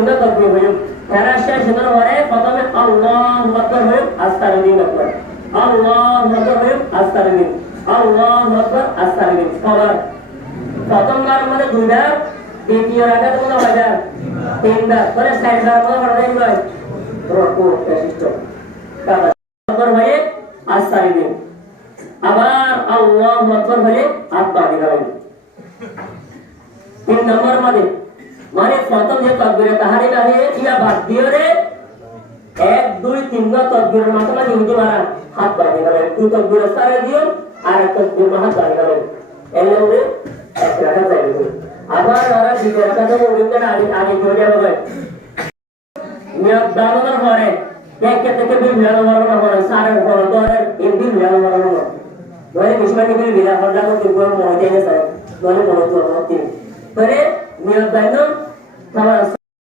তিনটা তাকবীর হইল এরা শেষ হওয়ার পরে প্রথমে আল্লাহু আকবার হইল আস্তাগফিরুন আকবার আল্লাহু আকবার হইল আস্তাগফিরুন আল্লাহু আকবার আস্তাগফিরুন কবার প্রথমবার মানে দুইটা দ্বিতীয় রাকাত মানে কয়টা তিনটা মানে চারবার মানে পড়া যায় রুকু প্রতিষ্ঠিত কাবার আকবার হয়ে আস্তাগফিরুন আবার আল্লাহু আকবার হয়ে হাত বাড়ি দিবেন তিন নম্বর মানে প্রথম যে তাকবীরে তাহরিমা হয়ে ইয়া বাদ দিয়ে রে 1 2 3 তাকবীরের মাধ্যমে ইহুদি মারা হাত বাড়ি দিবেন দুই তাকবীর সারে দিও আর এক তাকবীর হাত বাড়ি দিবেন এলে এক রাকাত যাবে আবার ওরা দ্বিতীয় রাকাতে উঠবেন আগে জড়িয়ে হবে নিয়ত দানের পরে একে থেকে বিভিন্ন বর্ণ করে সারে বড় ধরে এই বিভিন্ন বর্ণ ধরে বিশ্বকে বিলা হল্লা করতে মনে যায় না স্যার ধরে মনে তো হতে করে নিয়ত দান